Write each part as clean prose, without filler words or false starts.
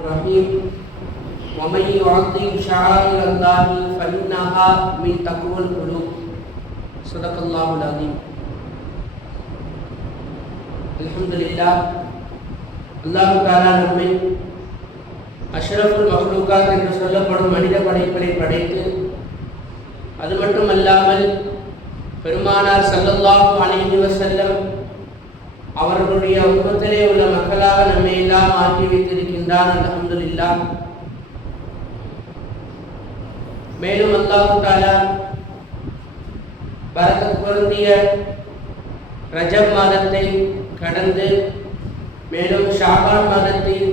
الرحيم ومن يعظم شعائر الله فإنها من تقوى القلوب صدق الله العظيم. அல்ஹம்துலில்லாஹ். அல்லாஹ் தஆலா நம்மை அஷ்ரஃபுல் மக்லூகாத் என்று சொல்லப்படும் மனித படைப்புகளை படைத்து, அது மட்டுமல்லாமல் பெருமானார் ஸல்லல்லாஹு அலைஹி வஸல்லம் அவர்களுடைய உம்மத்திலே உள்ள மக்களாக நம்மை எல்லாம் ஆக்கி வைத்திருக்கின்றான். அல்ஹம்துலில்லாஹ். மேலும் அல்லாஹ் தஆலா பரக்கத் பொருந்திய ரஜப் மாதத்தை கடந்து மேலும் ஷாபான் மாதத்தின்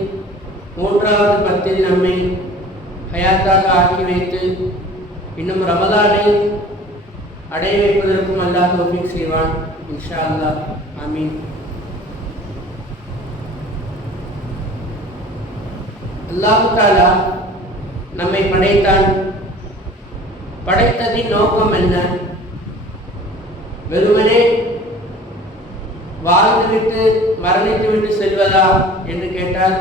3வது பத்தில் நம்மை ஹயாத்தாக ஆக்கி வைத்து இன்னும் ரமலானை அடைய வைப்பதற்கும் அல்லாஹ் தௌஃபீக் செய்வான் இன்ஷா அல்லாஹ். ஆமீன். அல்லாஹ் தஆலா நம்மை படைத்தான். படைத்ததின் நோக்கம் என்ன? வெறுமனே வாழ்ந்துவிட்டு மரணித்துவிட்டு செல்வதா என்று கேட்டால்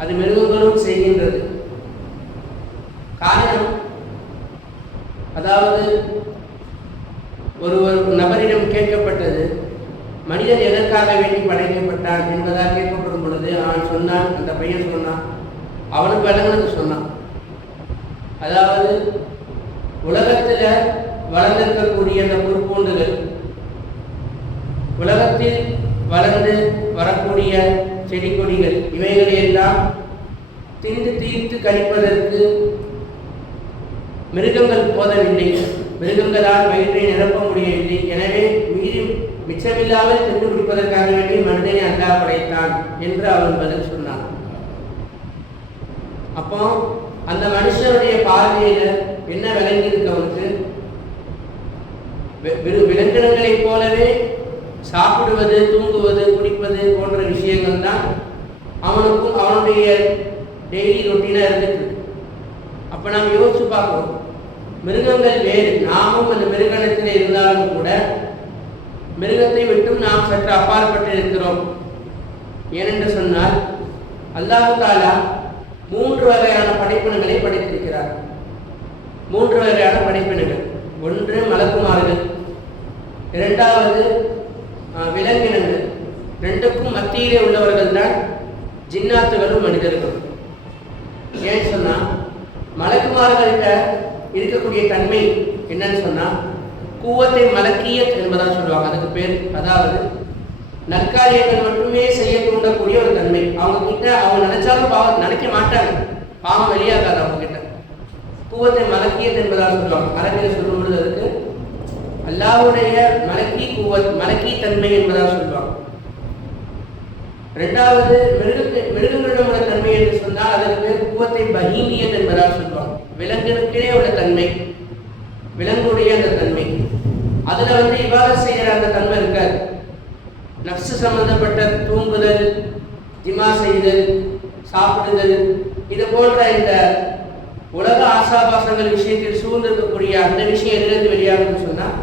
அது மிருகங்களும் செய்கின்றது. காரணம், அதாவது ஒரு நபரிடம் கேட்கப்பட்டது, மனிதன் எதற்காக வேண்டி படைக்கப்பட்டான் என்பதாக கேட்கப்படும் பொழுது அவன் சொன்னான், அந்த பையன் சொன்னான், அவனுக்கு விளங்குனது சொன்னான். அதாவது உலகத்தில் வளர்ந்திருக்கக்கூடிய அந்த புற்பூண்டுகள், உலகத்தில் வளர்ந்து வரக்கூடிய செடி கொடிகள், இவைகளையெல்லாம் தின்று தீர்த்து கழிப்பதற்கு மிருகங்கள் போதவில்லை, மிருகங்களால் வயிற்றை நிரப்ப முடியவில்லை. எனவே மிச்சமில்லாமல் தின்று பிடிப்பதற்காக வேண்டி மனிதனை அல்லாஹ் படைத்தான் என்று அவன் பதில் சொன்னான். அப்போ அந்த மனுஷனுடைய பார்வையில என்ன விளங்கியிருக்கு? அவனுக்கு விலங்கினங்களைப் போலவே சாப்பிடுவது, தூங்குவது, குடிப்பது போன்ற விஷயங்கள் தான் அவனுக்கும் அவனுடைய டெய்லி ரொட்டீனாக இருந்துட்டு. அப்போ நாம் யோசிச்சு பார்க்கணும், மிருகங்கள் வேறு, நாமும் அந்த மிருகணத்தில் இருந்தாலும் கூட மிருகத்தை விட்டும் நாம் சற்று அப்பாற்பட்டு இருக்கிறோம். ஏனென்று சொன்னால் அல்லாஹ் தஆலா 3 வகையான படைப்பினங்களை படைத்திருக்கிறார். 3 வகையான படைப்பினங்கள். ஒன்று மலக்குமார்கள், 2வது விலங்கினங்கள், 2க்கும் மத்தியிலே உள்ளவர்கள் தான் ஜின்னாத்துகளும் மனிதர்களும். ஏன்னு சொன்னா மலக்குமார்கள்ட்ட இருக்கக்கூடிய தன்மை என்னன்னு சொன்னா கூவத்தை மலக்கியத் என்பதாக சொல்லுவாங்க. அதுக்கு பேர், அதாவது நற்காரியங்கள் மட்டுமே செய்ய தூண்டக்கூடிய ஒரு தன்மை. அவங்க கிட்ட அவங்க நினைச்சாலும் பாவம் நினைக்க மாட்டாங்க, பாவம் வெளியாகாது அவங்க கிட்ட. கூவத்தை மலக்கியத் என்பதாக சொல்லுவாங்க. அரபியில் சொல்லும் பொழுது அதுக்கு அல்லாஹ்வுடைய மலக்கி கூவத், மலக்கி தன்மை என்பதாக சொல்லுவாங்க. 2வது மிருகங்களிடம் உள்ள தன்மை என்று சொன்னால் அதற்கு கூவத்தை பஹீமியத் என்பதாக சொல்லுவாங்க. விலங்குகளுக்கே உள்ள தன்மை, விலங்குடைய அந்த தன்மை. அதுல இபாதத் செய்கிற அந்த தன்மை இருக்காது. நஃப்ஸ் சம்பந்தப்பட்ட தூங்குதல், ஜிமா செய்தல், சாப்பிடுதல், இது போன்ற இந்த உலக ஆசாபாசங்கள் விஷயத்தில் சூழ்ந்திருக்கக்கூடிய அந்த விஷயம் எதிலிருந்து வெளியாகுதுன்னு சொன்னால்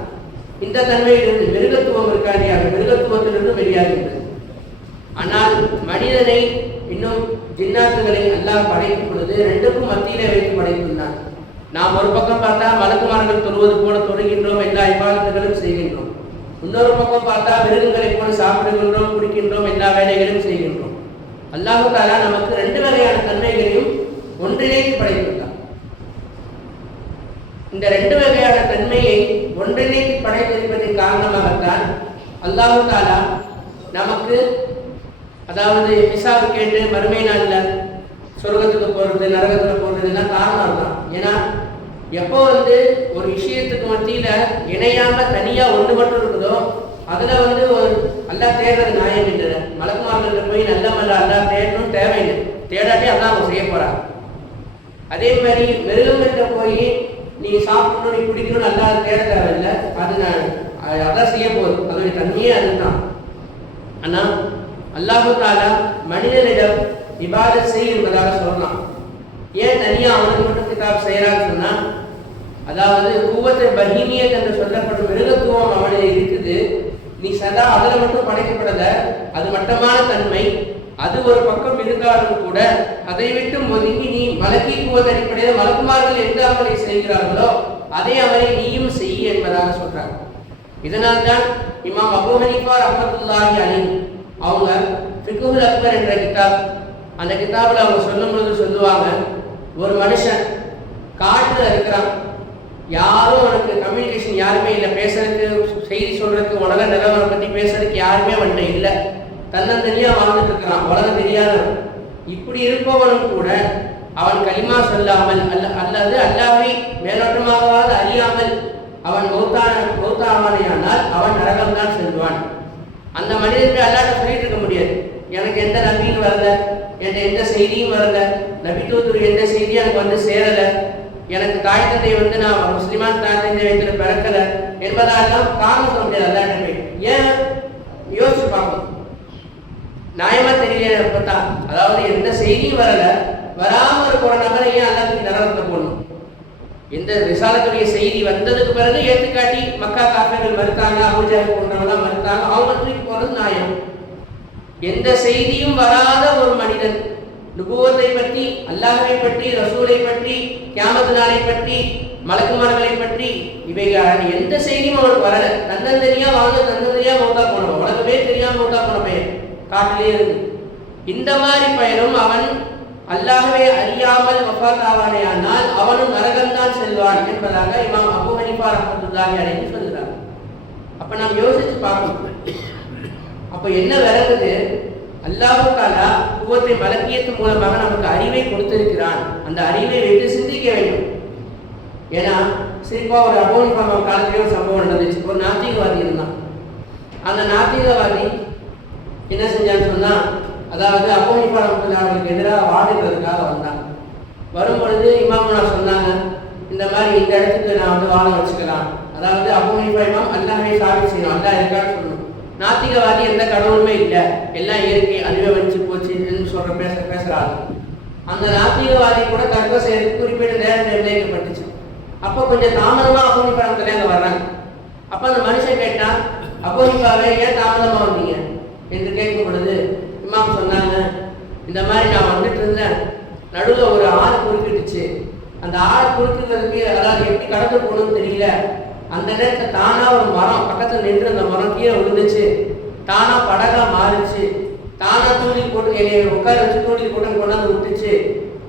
இந்த தன்மையிலிருந்து மிருகத்துவம் இருக்காது, அந்த மிருகத்துவத்திலிருந்து வெளியாகின்றது. ஆனால் மனிதனை இன்னும் ஜின்னாத்துகளை அல்லாஹ் படைக்கும் பொழுது 2க்கும் மத்தியிலே வைத்து படைத்துள்ளான். நாம் ஒரு பக்கம் பார்த்தா மலக்குமார்கள் தொழுவது போல தொழுகின்றோம், எல்லா இபாதத்துகளும் செய்கின்றோம். இன்னொரு பக்கம் பார்த்தா மிருகங்களை போல சாப்பிடுகின்றோம், குடிக்கின்றோம், எல்லா வேலைகளும் செய்கின்றோம். அல்லாஹ் தஆலா நமக்கு 2 வகையான தன்மைகளையும் ஒன்றிணைத்து படைத்துள்ளார். இந்த 2 வகையான தன்மையை ஒன்றிணைத்து படைத்திருப்பதன் காரணமாகத்தான் அல்லாஹ் தஆலா நமக்கு, அதாவது ஹிசாப் கேட்டு மறுமை நாளில் சொர்க்கத்துக்கு போகிறது, நரகத்துக்கு போகிறது எல்லாம் காரணம் தான். ஏன்னா எப்போ ஒரு விஷயத்துக்கு மத்தியில் இணையாமல் தனியாக ஒன்று மட்டும் இருக்குதோ அதில் அல்லாஹ் தேடுறது நியாயம் இல்லை. மலக்குமார்கள் போய் நல்ல அல்லாஹ் தேடணும் தேவையில்லை, தேடாட்டி அல்லாஹ் அவங்க செய்ய போகிறாங்க. அதே மாதிரி மிருகங்கள்கிட்ட போய் நீ சாப்பிடணும், நீ குடிக்கணும்னு அல்லாஹ் தேட தேவையில்லை, அது அதான் செய்ய போகுது, அதோடைய தன்மையே அதுதான். ஆனால் அல்லாஹ் தஆலா மனிதனிடம் இபாதத் செய் என்பதாக சொல்லலாம். ஏன் தனியாக அவனுக்கு மட்டும் கிதாப் செய்யறான்னு சொன்னா, அதாவது கூவத்தை பஹீமியத் என்று சொல்லப்படும் மிருகத்துவம் அவனில் இருக்குது. நீ சதா அதில் மட்டும் படைக்கப்படல, அது மட்டமான தன்மை. அது ஒரு பக்கம் இருந்தாலும் கூட அதை விட்டு ஒதுங்கி நீ மலக்கீக்குவது அடிப்படையில் மலக்குமார்கள் எந்த அமலை செய்கிறார்களோ அதே அமலை நீயும் செய்ய என்பதாக சொல்றாங்க. இதனால்தான் இமாம் அபூ ஹனீஃபா ரஹ்மத்துல்லாஹி அலைஹி அவங்க ஃபிக்ஹுல் அக்பர் என்ற கிதாப், அந்த கிதாபில் அவங்க சொல்லும் பொழுது சொல்லுவாங்க, ஒரு மனுஷன் காட்டில் இருக்கிறான், யாரும் அவனுக்கு கம்யூனிகேஷன் யாருமே இல்லை, பேசுறதுக்கு செய்தி சொல்றதுக்கு உலக நிலவரம் பற்றி பேசுறதுக்கு யாருமே அவன்கிட்ட இல்லை, தன்னந்தனியாக வாழ்ந்துட்டு இருக்கிறான், உலகம் தெரியாதவன். இப்படி இருப்பவனும் கூட அவன் கலிமா சொல்லாமல் அல்லது அல்லாஹ்வை மேலோட்டமாகவாது அறியாமல் அவன் மௌத்தாவானையானால் அவன் நரகம்தான் செல்வான். அந்த மனிதனுக்கு அல்லாஹ் சொல்லிட்டு இருக்க முடியாது, எனக்கு எந்த நபியும் வரல, என்கிட்ட எந்த செய்தியும் வரல, நபி தூதர் எந்த செய்தியும் எனக்கு வந்து சேரலை, எனக்கு தாய் தந்தை நான் முஸ்லிமான் தாய் தந்தை வைத்து பிறக்கலை என்பதெல்லாம் காரணம் சொல்ல முடியாது. அல்லாஹ்ட்ட போய் ஏன் யோசிச்சு பார்க்கணும், நியாயமா தெரியல பார்த்தா, அதாவது எந்த செய்தியும் வரல, வராம இருக்கிற நபரை ஏன் அல்லாஹ்வுக்கு நரகத்தை போடணும்? எந்த ரிசாலத்துடைய செய்தி வந்ததுக்கு பிறகு ஏற்றுக்காட்டி மக்கா காஃபிர்கள் மறுத்தாங்க, அபூஜஹல் போன்றவங்களாம் மறுத்தாங்க, அவங்க தூக்கி போறது நியாயம். எந்த செய்தியும் வராத ஒரு மனிதன் நுபுவத்தை பற்றி, அல்லாஹ்வை பற்றி, ரசூலை பற்றி, கியாமத் நாளை பற்றி, மலக்குமார்களை பற்றி இவைகள் எந்த செய்தியும் அவனுக்கு வரல, தன்னந்தனியா வாழ்ந்து தன்னந்தனியா மௌத்தா போனவன், உலகமே தெரியாம மௌத்தா போன பையன் காட்டிலே இருந்து. இந்த மாதிரி பயனும் அவன் அல்லாஹ்வை அறியாமல் வஃபாத் ஆவானேயானால் அவனும் நரகம்தான் செல்வான் என்பதாக இமாம் அபூ ஹனீஃபா ரஹ்மத்துல்லாஹி அலைஹி சொல்கிறார். அப்ப நாம் யோசிச்சு பார்க்கணும், அப்ப என்ன விளங்குது, அல்லாஹ் தஆலா குவத்தை மலக்கியத்து மூலமாக நமக்கு அறிவை கொடுத்திருக்கிறான். அந்த அறிவை வைத்து சிந்திக்க வேண்டும். ஏன்னா சிரிப்பா ஒரு அபூ ஹனீஃபா காலத்திலே ஒரு சம்பவம் நடந்துச்சு. ஒரு நாத்திகவாதி இருந்தான். அந்த நாத்திகவாதி என்ன செஞ்சான்னு சொன்னா, அதாவது அபூ ஹனீஃபா அவர்களுக்கு எதிராக வாதிடுறதுக்காக வந்தாங்க. வரும் பொழுது இமாமுனா சொன்னாங்க, இந்த மாதிரி இந்த இடத்துக்கு நான் வாழ வச்சுக்கலாம், அதாவது அபூ ஹனீஃபா இமாம் அல்லாஹ்வை சாபித் செய்யணும், அல்லாஹ் இருக்கான்னு சொல்லணும். நாத்திகவாதி எந்த கடவுளுமே இல்லை, எல்லாம் இயற்கை, அதுவே வச்சு போச்சுன்னு சொல்ற பேசுறாங்க. அந்த நாத்திகவாதி கூட தர்க்கம் செய்யறதுக்கு குறிப்பிட்ட நேரம் நிர்ணயிக்கப்பட்டுச்சு. அப்போ கொஞ்சம் தாமதமா அபூ ஹனீஃபா அங்க வர்றாங்க. அப்ப அந்த மனுஷன் கேட்டான், அபூ ஹனீஃபாவே ஏன் தாமதமா வந்தீங்க என்று கேட்கும் பொழுது இமாம் சொன்னாங்க, இந்த மாதிரி நான் வந்துட்டு இருந்தேன், நடுவில் ஒரு ஆறு குறுக்கிட்டுச்சு, அந்த ஆறு குறுக்குறதுக்கு அதாவது எப்படி கடந்து போகணும்னு தெரியல, அந்த நேரத்தில் தானா ஒரு மரம் பக்கத்தில் நின்று அந்த மரம் கீழே விழுந்துச்சு, தானா படகா மாறிச்சு, தானா தூண்டில் போட்டு என்னை உட்கார வச்சு தூண்டில் போட்டு கொண்டாந்து விட்டுச்சு,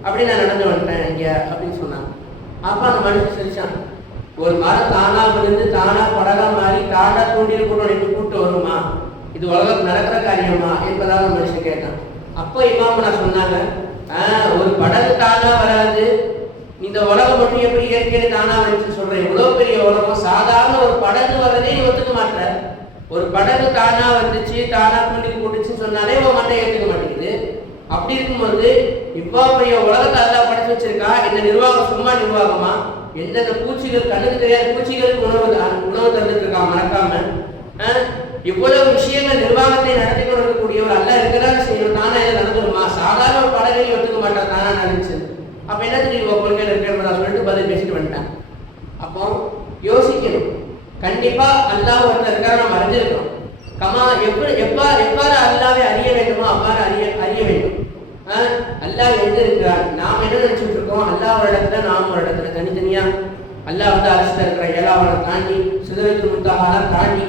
அப்படி நான் நடந்து வந்துட்டேன் இங்க அப்படின்னு சொன்னாங்க. அப்ப அந்த மனுஷன் சிரிச்சான், ஒரு மரம் தானா விழுந்து தானா படகா மாறி தானா தூண்டில் போட்டு எனக்கு கூப்பிட்டு வருமா, இது உலகம் நடக்கிற காரியமா என்பதாக மனுஷன் கேட்டான். அப்போ இமாமுனா சொன்னாங்க, ஒரு படகு தானா வராது, இந்த உலகம் மட்டும் எப்படி இயற்கையை தானா வச்சு சொல்றேன், இவ்வளவு பெரிய உலகம், சாதாரண ஒரு படகு வரதே ஒத்துக்க மாட்டேற, ஒரு படகு தானா வந்துச்சு தானா தூண்டி போட்டுச்சுன்னு சொன்னாலே உன் மண்டை ஏற்றுக்க மாட்டேங்குது. அப்படி இருக்கும்போது இவ்வளவு பெரிய உலகத்தை அல்லாஹ் படைச்சு வச்சிருக்கா, இந்த நிர்வாகம் சும்மா நிர்வாகமா, எந்தெந்த பூச்சிகள் கண்ணுக்கு தெரியாத பூச்சிகளுக்கு உணவு தந்துட்டு இருக்கா மறக்காம, இவ்வளவு விஷயங்கள் நிர்வாகத்தை நடத்தி கொண்டிருக்கக்கூடியவர் அல்லாஹ் இருக்கிறாரு செய்யணும், தானா எதை நடந்துருமா, சாதாரண ஒரு படகையும் ஒத்துக்க மாட்டார் தானா நடந்துச்சு. அப்ப என்ன தெரியும் கொள்கையில் இருக்கிறதா சொல்லிட்டு பதில் பேசிட்டு வந்துட்டேன். அப்போ யோசிக்கணும், கண்டிப்பா அல்லாஹ் ஒருத்தர் இருக்காரு, நம்ம அறிஞ்சிருக்கோம். கமா எவ்வாறு அல்லாஹ்வை அறிய வேண்டுமோ அவ்வாறு அறிய வேண்டும். அல்லாஹ் எங்க இருக்கிறார், நாம் என்ன நினைச்சிட்டு இருக்கோம், அல்லாஹ் ஒரு இடத்துல நாம் ஒரு இடத்துல தனித்தனியா, அல்லாஹ் அரசுல இருக்கிற ஏழாவதை தாண்டி சிதறத்து முத்தாகலாம் தாண்டி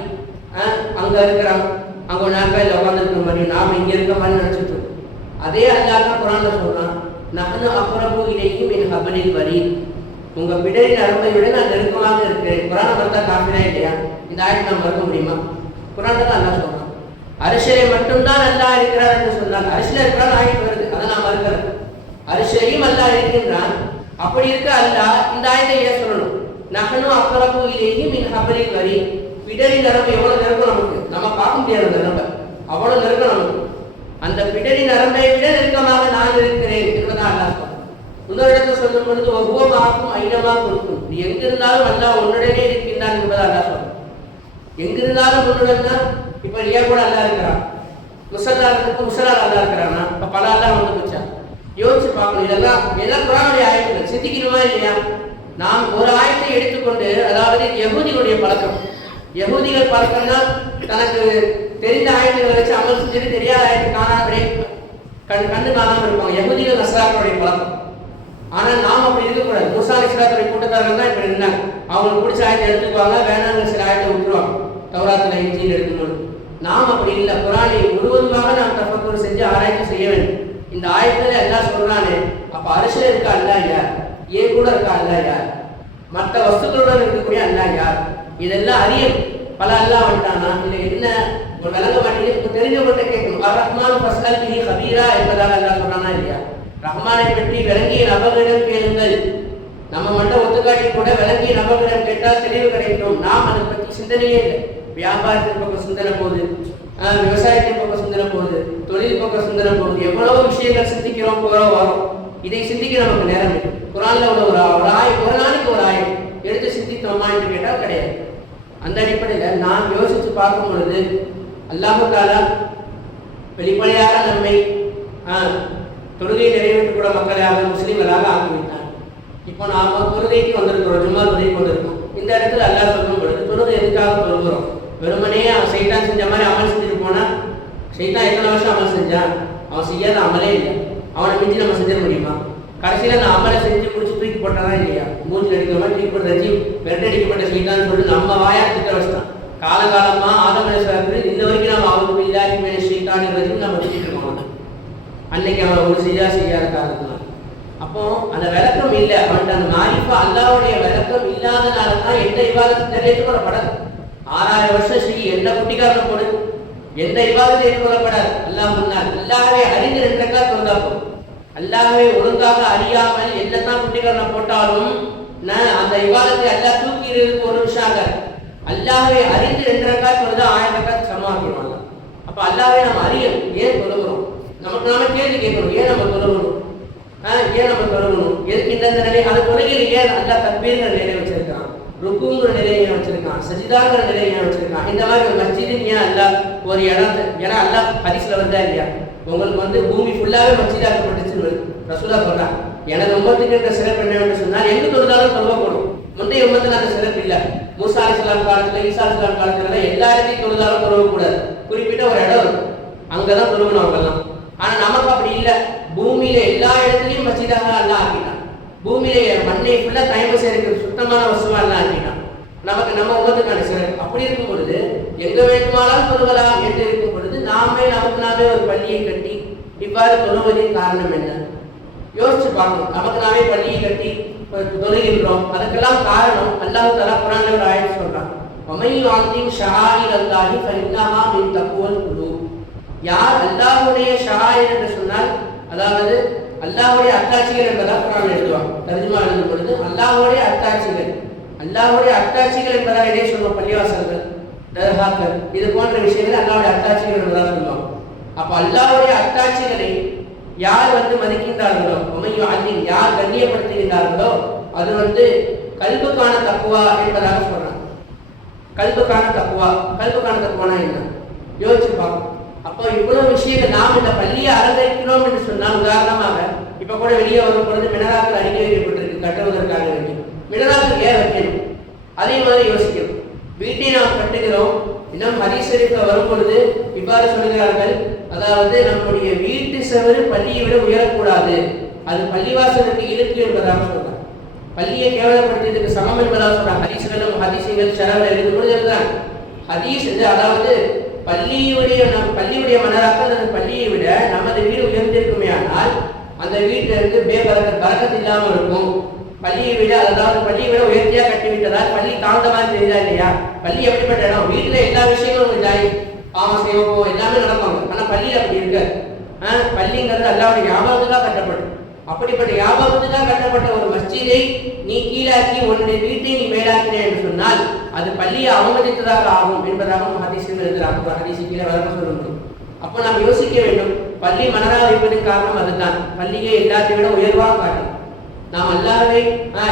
அங்க இருக்கிறான், அங்க ஒரு நாட்களில் உட்காந்துருக்க மாதிரி நாம் இங்க இருக்க மாதிரி நினைச்சிட்டு இருக்கோம். அதே அல்லாஹ் தான் குர்ஆன்ல சொல்றான், நஹ்னு அக்ரபு இலைஹி மின் ஹப்லில் வரீத், உங்க பிடரி நரம்பை விட நான் நெருக்கமாக இருக்கிறேன். குர்ஆனை மறுத்தா காஃபிரா இல்லையா? இந்த ஆயத்தை நாம் மறுக்க முடியுமா? குர்ஆன்ல தான் அல்லாஹ் சொல்றான், அரிசிலே மட்டும்தான் அல்லாஹ் இருக்கிறார் என்று சொன்னாங்க. அரிசில இருக்கிறான் ஆயத்து வருது, அதை நான் மறுக்கிறேன். அரிசிலையும் அல்லாஹ் இருக்கின்றான். அப்படி இருக்க அல்லாஹ் இந்த ஆயத்தை ஏன் சொல்லணும்? நஹ்னு அக்ரபு இலைஹி மின் ஹப்லில் வரீத், பிடரி நரம்பு எவ்வளவு நெருக்கம் நமக்கு, நம்ம பார்க்க முடியாது அந்த நரம்பை, அவ்வளவு நெருக்கம் நமக்கு. அந்த பிடரி நரம்பை விட நெருக்கமாக நான் இருக்கிறேன் என்பதான் அல்லாஹ் சொல்றான். இன்னொரு இடத்துல சொல்லும் பொழுது ஒவ்வொருமாக்கும் ஐநமா கொடுக்கும், நீ எங்கிருந்தாலும் அல்லாஹ் உன்னுடனே இருக்கின்றான் என்பதை அல்லாஹ் சொல்றான். எங்கிருந்தாலும் உன்னுடன் தான். இப்ப ரியா கூட அல்லாஹ் இருக்கிறான், முசல்லாருக்கு முசல்லால் அல்லாஹ் இருக்கிறானா, இப்ப பல அல்லாஹ் வந்து போச்சா? யோசிச்சு பார்க்கணும். இதெல்லாம் குர்ஆனுடைய ஆயத்துகள், சிந்திக்கணுமா இல்லையா? நாம் ஒரு ஆயத்தை எடுத்துக்கொண்டு, அதாவது யஹூதிகளுடைய பழக்கம், யஹூதிகள் பழக்கம்னா தனக்கு தெரிந்த ஆயத்துகளை வச்சு அமல் செஞ்சுட்டு தெரியாத ஆயத்தை காணாமலே கண்டு காணாமல் இருப்பாங்க. யஹூதிகள் நஸ்ராக்களுடைய பழக்கம். ஆனால் நாம் அப்படி இருக்கக்கூடாது. மூசா அலைஹிஸ்ஸலாத்துடைய கூட்டத்தார்கள் தான் இப்படி இருந்தாங்க. அவங்களுக்கு பிடிச்ச ஆயத்தை எடுத்துக்குவாங்க, வேணாங்கிற சில ஆயத்தை விட்டுருவாங்க. தௌராத்தில் இன்ஜீல் எடுக்கும்போது நாம் அப்படி இல்லை. குர்ஆனை முழுவதுமாக நாம் தஃபக்குர் செஞ்சு ஆராய்ச்சி செய்ய வேண்டும். இந்த ஆயத்தில் எல்லாம் சொல்றானே, அப்ப அரசியல் இருக்கா அல்லாஹ் யார், ஏன் கூட இருக்கா அல்லாஹ் யார், மற்ற வஸ்துக்களுடன் இருக்கக்கூடிய அல்லாஹ் யார், இதெல்லாம் அறியணும். பல அல்லாஹ் வந்துட்டானா இல்லை என்ன ஒரு விளங்க மாட்டேங்குது. தெரிஞ்சவங்கள்ட்ட கேட்கணும். ரஹ்மான் ஃபஸ்அல் பிஹி கபீரா என்பதாக அல்லாஹ் சொல்றானா இல்லையா? ரஹ்மானை பற்றி விளங்கிய நபர்களிடம் கேளுங்கள். நம்ம மட்டும் ஒத்துக்காட்டி கூட விளங்கிய நபர்களிடம் கேட்டால் தெளிவு கிடைக்கும். நாம் அதை பற்றி சிந்தனையே இல்லை. வியாபாரத்தின் பக்கம் சிந்தனை போகுது, விவசாயத்தின் பக்கம் சிந்தனை போகுது, தொழில் பக்கம் சிந்தனை போகுது. எவ்வளவு விஷயங்கள் சிந்திக்கிறோம், போகிறோம், வரோம். இதை சிந்திக்க நமக்கு நேரம் இல்லை. குர்ஆன்ல உள்ள ஒரு ஆயம், ஒரு நாளைக்கு ஒரு ஆயம் எடுத்து சிந்தித்தோமா என்று கேட்டால் கிடையாது. அந்த அடிப்படையில் நாம் யோசித்து பார்க்கும் பொழுது அல்லாஹ் தஆலா வெளிப்படையாக நம்மை தொழுகை நிறைவேற்றக்கூட மக்களாக முஸ்லீம்களாக ஆக்கிவிட்டார். இப்போ நாம் தொழுகைக்கு வந்திருக்கிறோம், ஜும்மா தொழுகைக்கு வந்திருக்கோம். இந்த இடத்துல அல்லாஹ் சொல்லும் பொழுது தொழுகை எதுக்காக தொழுகிறோம்? வெறுமனே அவன் சைத்தான் செஞ்ச மாதிரி அமல் செஞ்சுட்டு போனால், சைத்தான் எத்தனை வருஷம் அமல் செஞ்சான்? அவன் செய்யாத அமலே இல்லை. அவனை மிஞ்சி நம்ம செஞ்சிட முடியுமா? கடைசியில் அந்த அமலை செஞ்சு முடிச்சு தூக்கி போட்டானா இல்லையா? மூஞ்சி அடிக்கிற மாதிரி தூக்கி போட்டு வச்சு வெட்டடிக்கப்பட்ட சைத்தான்னு சொல்லிட்டு நம்ம வாயா திட்ட வச்சுட்டான். காலகாலமாக ஆதம் அலைஹிஸ்ஸலாம் இன்ன வரைக்கும் நம்ம அவங்க இல்லாஹி மினஷ் ஷைத்தானிர் ரஜீம் நம்ம வச்சுட்டு இருக்கோம். அன்னைக்கு அவன் ஒரு செய்யாத காரணத்தினால. அப்போ அந்த விளக்கம் இல்லை, அவன்கிட்ட அந்த மாரிஃபா அல்லாஹ்வுடைய விளக்கம் இல்லாதனால தான் எந்த இபாதத்து நிறைவேற்றப்படாது. 6000 வருஷம் செய்ய எந்த குட்டிக்காரனை போடு, எந்த இபாதத்தை ஏற்றுக்கொள்ளப்படாது. அல்லாஹ் முன்னால் அல்லாஹ்வை அறிந்து 2 ரக்காத் தொழுதாக்கும். அல்லாஹ்வை ஒழுங்காக அறியாமல் என்னதான் குட்டிக்காரனை போட்டாலும் அந்த இபாதத்தை அல்லாஹ் தூக்கி இருக்கு. ஒரு நிமிஷம் ஆகாது. அல்லாஹ்வை அறிந்து 2 ரக்காத் தொழுதா 1000 ரக்காத் சமமாக்கிடுவாங்க. அப்போ அல்லாஹ்வை நம்ம அறியணும். ஏன் தொழுகிறோம்? நமக்கு நாம கேள்வி கேட்கணும். ஏன் நம்ம தொழுகணும்? ஏன் நம்ம தொழுகணும்? எதுக்கு இந்த நிலை? அந்த தொழுகையில் ஏன் அல்லாஹ் தக்பீர்ங்கிற நிலையை வச்சிருக்கான், ருக்குங்கிற நிலையை வச்சிருக்கான், சஜிதாங்கிற நிலையை வச்சிருக்கான்? இந்த மாதிரி ஒரு மஸ்ஜிது ஏன் அல்லாஹ் ஒரு இடத்தை, ஏன்னா அல்லாஹ் ஹதீஸ்ல வந்தா இல்லையா, உங்களுக்கு பூமி ஃபுல்லாவே மஸ்ஜிதாக்கப்பட்டுச்சுன்னு ரசூலா சொல்றான். எனது உம்மத்துக்கு இருக்க சிறப்பு என்னவென்று சொன்னால், எங்கு தொழுதாலும் தொழுவப்படும். முந்தைய உம்மத்தில் அந்த சிறப்பு இல்லை. மூசா அலைஹிஸ்ஸலாம் காலத்துல, ஈசா அலைஹிஸ்ஸலாம் காலத்துல எல்லா இடத்தையும் தொழுதாலும் தொழுவக்கூடாது. குறிப்பிட்ட ஒரு இடம் இருக்கும், அங்கதான் தொழுகணும் அவங்கெல்லாம். ஆனா நமக்கு அப்படி இல்லை. பூமியில எல்லா இடத்துலையும் மஸ்ஜிதாக அல்லாஹ் ஆக்கிட்டான். பூமியில மண்ணை ஃபுல்லா தயவு செய்யறதுக்கு சுத்தமான வசுவா அல்லாஹ் ஆக்கிட்டான். நமக்கு நம்ம உலகத்துக்கான சிறப்பு. அப்படி இருக்கும் பொழுது எங்க வேண்டுமானாலும் தொழுகலாம் என்று இருக்கும் பொழுது நமக்கு நாமே ஒரு பள்ளியை கட்டி இவ்வாறு தொழுவதின் காரணம் என்ன யோசிச்சு பார்க்கணும். நமக்கு நாமே பள்ளியை கட்டி தொழுகின்றோம். அதுக்கெல்லாம் காரணம் அல்லாஹ் தஆலா குர்ஆன்ல ஒரு ஆயத் சொல்றான், வமை யுஅத்திம் ஷஆயிர் அல்லாஹி ஃபஇன்னஹா மின் தக்வல் குலூப். யார் அல்லாஹ்வுடைய ஷஆயிர் என்று சொன்னால், அதாவது அல்லாஹ்வுடைய அத்தாட்சிகள் என்பதாக குர்ஆன்ல எழுதுவாங்க. தர்ஜுமா எழுதும் பொழுது அல்லாஹ்வுடைய அத்தாட்சிகள், அல்லாஹ்வுடைய அத்தாட்சிகள் என்பதாக இதை சொல்லுவோம். பள்ளிவாசல்கள், தர்காக்கள், இது போன்ற விஷயங்கள் அல்லாஹ்வுடைய அத்தாட்சிகள் என்பதாக சொல்லுவாங்க. அப்ப அல்லாஹ்வுடைய அத்தாட்சிகளை யார் மதிக்கின்றார்களோ, யார் கண்ணியப்படுத்துகின்றார்களோ, அது கல்புக்கான தக்குவா என்பதாக சொல்றாங்க. கல்புக்கான தக்குவானா என்ன யோசிச்சு பார்க்கணும். அப்போ இவ்வளவு விஷயங்கள் நாம் இந்த பள்ளியை அலங்கரிக்கிறோம் என்று சொன்னால், உதாரணமாக இப்ப கூட வெளியே வரும் பொழுது மினராக்கள் அறிக்கை வைக்கப்பட்டிருக்கு கட்டுவதற்காக வேண்டி. மினராக்கள் ஏன் வைக்கணும்? அதே மாதிரி யோசிக்கணும். வீட்டை நாம் கட்டுகிறோம், இன்னும் ஹதீஸ் ஷரீஃப்ல வரும் பொழுது இவ்வாறு சொல்கிறார்கள், அதாவது நம்முடைய வீட்டு செவரு பள்ளியை விட உயரக்கூடாது, அது பள்ளிவாசலுக்கு இருக்கு என்பதாக சொல்றாங்க. பள்ளியை கேவலப்படுத்தியதுக்கு சமம் என்பதாக சொல்றாங்க. ஹதீசுகள் ஷரஹ்ல எழுதும் பொழுது எழுதுறாங்க, ஹதீஸ் அதாவது பள்ளியுடைய மனராக்கள் அந்த பள்ளியை விட நமது வீடு உயர்ந்திருக்குமே, ஆனால் அந்த வீட்டில இருந்து பரக்கத்து இல்லாமல் இருக்கும். பள்ளியை விட உயர்த்தியா கட்டிவிட்டதால் பள்ளி தாழ்ந்த மாதிரி தெரியுதா இல்லையா? பள்ளி எப்படிப்பட்ட இடம்? வீட்டுல எல்லா விஷயங்களும் ஜாய் சேவப்போ எல்லாமே நடப்பாங்க. ஆனா பள்ளியில அப்படி இருக்காது. பள்ளிங்கிறது அல்லாஹ்வுடைய ஞாபகத்துக்காக கட்டப்படும். அப்படிப்பட்ட ஞாபகத்துக்காக கட்டப்பட்ட ஒரு மஸ்ஜிதை நீ கீழாக்கி உன்னுடைய வீட்டை நீ மேலாக்கினே என்று சொன்னால் அது பள்ளியை அவமதித்ததாக ஆகும் என்பதாக ஹதீஸில் எழுதுகிறாங்க. ஹதீஸு கீழே வழக்கம் சொல்ல முடியும். அப்போ நாம் யோசிக்க வேண்டும், பள்ளி மனரா வைப்பதற்கு காரணம் அதுதான். பள்ளியை எல்லாத்தையும் விட உயர்வாக காட்டும். நாம் அல்லாஹ்வை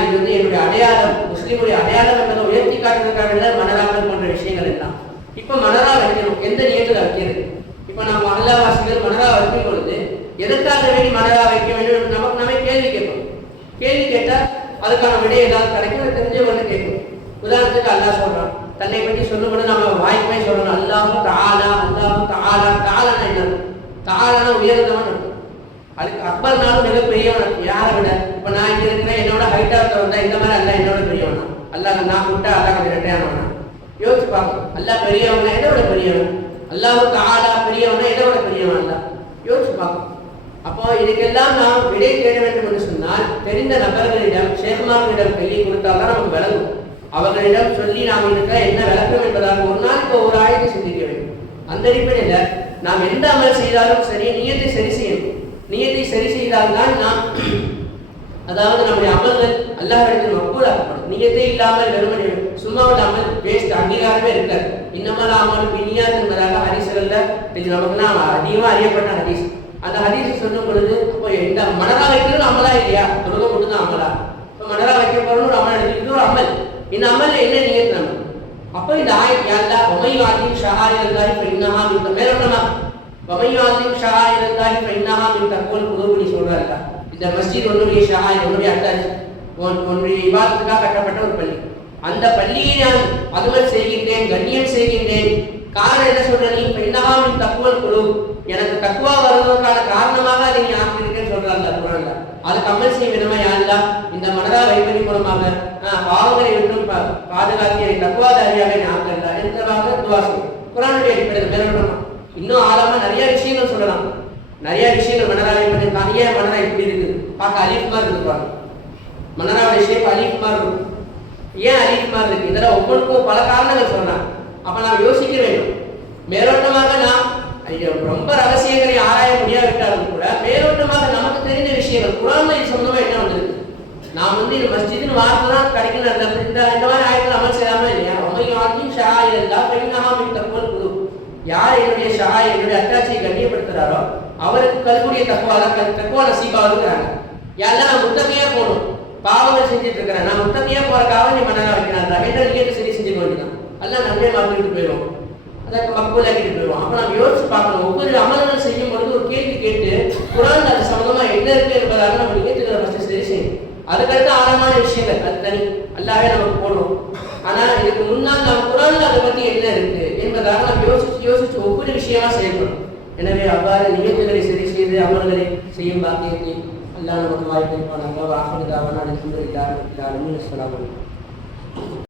இது என்னுடைய அடையாளம், முஸ்லீமுடைய அடையாளம் என்பதை உயர்த்தி காட்டுவதற்காக மனராக்கள் போன்ற விஷயங்கள் எல்லாம். இப்போ மனரா வைக்கணும், எந்த நியத்தில் வைக்கிறது? இப்போ நாம் அல்லாஹ்வாசிகள் மனரா வைக்கும் பொழுது எதற்காக வேண்டி மனரா வைக்க வேண்டும் நமக்கு நாமே கேள்வி கேட்போம். கேள்வி கேட்டால் அதுக்கான விடை ஏதாவது கிடைக்கும், தெரிஞ்சவங்க கேட்கும். உதாரணத்துக்கு அல்லாஹ் சொல்றான், தன்னை பற்றி சொல்லும்போது நம்ம வாய்ப்பை சொல்லணும், அல்லாஹு தஆலா, அல்லாஹு தஆலா. தஆலானா என்ன? தஆலானா உயர்ந்தவன். அதுக்கு அக்பர்னாலும் மிகப்பெரியவன். யாரை விட இப்போ நான் இங்கே இருக்கிறேன், என்னோட ஹைட்டாக வந்தா இந்த மாதிரி அல்ல என்னோட பெரியவனா? அல்லாஹ் நான் விட்டா அல்லாஹ் கொஞ்சம் ரெட்டையானவனா? யோசிச்சு பார்க்கணும். அல்லாஹ் பெரியவனா எதை விட பெரியவன்? அல்லாஹ்வுக்கு ஆளா பெரியவனா எதை விட பெரியவன்? அல்ல யோசிச்சு பார்க்கணும். அப்போ இதுக்கெல்லாம் நாம் விடை தேட வேண்டும் என்று சொன்னால் தெரிந்த நபர்களிடம் ஷேக்மார்களிடம் கையை கொடுத்தால்தான் நமக்கு விளங்கும். அவர்களிடம் சொல்லி நாம் இருக்க என்ன விளக்கம் என்பதாக ஒரு நாளைக்கு ஒரு ஆயத்தை சிந்திக்க வேண்டும். அந்த அடிப்படையில் நாம் எந்த அமல் செய்தாலும் சரி நியத்தை சரி செய்யணும். நியத்தை சரி செய்தால்தான் நாம் அதாவது நம்முடைய அமல்கள் அல்லாஹ்விடத்தில் மக்பூலாக்கப்படும். நியத்தே இல்லாமல் வெறுமனே சும்மா இல்லாமல் வேஸ்ட் அங்கீகாரமே இருக்காது. இன்னமல் அமல் பின்னியாத் என்பதாக ஹதீஸ்கள்ல இது நமக்குலாம் அதிகமாக அறியப்பட்ட ஹதீஸ். அந்த ஹதீஸ் சொல்லும் பொழுது அப்போ இந்த மனரா வைக்கிறது அமலா இல்லையா? தொழுகை மட்டும் தான் அமலா? இப்போ மனரா வைக்க போறோம்னு ஒரு அமல் இது ஒரு அமல். இந்த அமல் என்ன நியத் நம்ம? அப்போ இந்த ஆயத் யாருலா வமையாதின் ஷஹாயிரல்லாஹி ஃபஇன்னஹா மின் மேலோட்டமா வமையாதின் ஷஹாயிரல்லாஹி ஃபஇன்னஹா மின் தக்வல் குலூப்னு சொல்றாங்க. இந்த மஸ்ஜித் ஒன்றுடைய ஷஹாய் ஒன்றுடைய அட்டாச் ஒன்றுடைய இபாதத்துக்காக கட்டப்பட்ட ஒரு பள்ளி. அந்த பள்ளியை நான் அதுவல் செய்கின்றேன், கண்ணியம் செய்கின்றேன். காரணம் என்ன சொல்ற? நீ ஃபஇன்னஹா மின் தக்வல் குலூப், எனக்கு தக்வா வருவதற்கான காரணமாக அதை நீ ஆக்கியிருக்கேன்னு சொல்றாங்க குர்ஆன்ல. அதுக்கு அமல் செய்ய விதமா யாருலா இந்த மனதா வைப்பதின் மூலமாக பாவங்களை விட்டும் பாதுகாக்கிய தக்வாதாரியாக ஆக்கல என்றவாக துவா செய்யும். குர்ஆனுடைய அடிப்படையில் மேலோட்டமா இன்னும் ஆழமா நிறைய விஷயங்கள் சொல்லலாம். நிறைய விஷயங்கள் மனரா வைப்பது தனியே மனரா இப்படி இருக்குது, பார்க்க அலீஃப் மாதிரி இருக்குவாங்க. மனராவுடைய ஷேப் அலீஃப் மாதிரி இருக்கும். ஏன் அலீஃப் மாதிரி இருக்கு? இதெல்லாம் ஒவ்வொன்றுக்கும் பல காரணங்கள் சொல்லலாம். அப்ப நாம் யோசிக்க வேண்டும். மேலோட்டமாக நாம் ரொம்ப ரகசியங்களை ஆராய முடியாவிட்டாலும் கூட மேலோட்டமாக நமக்கு தெரிந்த விஷயங்கள் குர்ஆன்ல இது சம்பந்தமா என்ன வந்திருக்கு? நாம் இது மஸ்ஜித்னு வார்த்தை தான் கிடைக்கணும். இந்த மாதிரி ஆயத்தில் அமல் செய்யாம இல்லையா? வமையாதின் ஷஹாயிரல்லாஹி ஃபஇன்னஹா மின் தக்வல் குலூப், யார் என்னுடைய ஷஹாய் என்னுடைய அத்தாட்சியை கண்ணியப்படுத்துறாரோ அவருக்கு கல்குடைய தக்குவா நசீபாவுங்கிறாங்க. யாரெல்லாம் நான் முத்தமையா போகணும், பாவங்கள் செஞ்சுட்டு இருக்கிறேன், நான் முத்தமையா போறக்காக நீ மன்னரா வைக்கிறாங்க என்ற நியத்தை சரி செஞ்சுக்க வேண்டியதான். அதெல்லாம் நன்மை மாற்றிட்டு போயிடும், அதற்கு மக்பூலாக்கிட்டு போயிடுவோம். அப்போ நம்ம யோசிச்சு பார்க்கணும். ஒவ்வொரு அமல்கள் செய்யும் பொழுது ஒரு கேள்வி கேட்டு குர்ஆன்ல அது சம்பந்தமா என்ன இருக்கு என்பதாக நம்ம நியத்துக்களை ஃபர்ஸ்ட் சரி செய்யணும். அதுக்கடுத்து ஆழமான விஷயங்கள் அது தனி அல்லாவே நமக்கு போடுவோம். ஆனா இதுக்கு முன்னால் நம்ம குர்ஆன்ல அதை பத்தி என்ன இருக்கு என்பதாக நம்ம யோசிச்சு ஒவ்வொரு விஷயமா செயல்படும். எனவே அவ்வாறு நியத்துகளை சரி செய்து அமல்களை செய்யும் பாக்கியத்தை அல்லாஹ் நமக்கு வாய்ப்பளிப்பானாக. வாஹிரு தாவானா அல்ஹம்துலில்லாஹி ரப்பில் ஆலமீன். அஸ்ஸலாமு அலைக்கும்.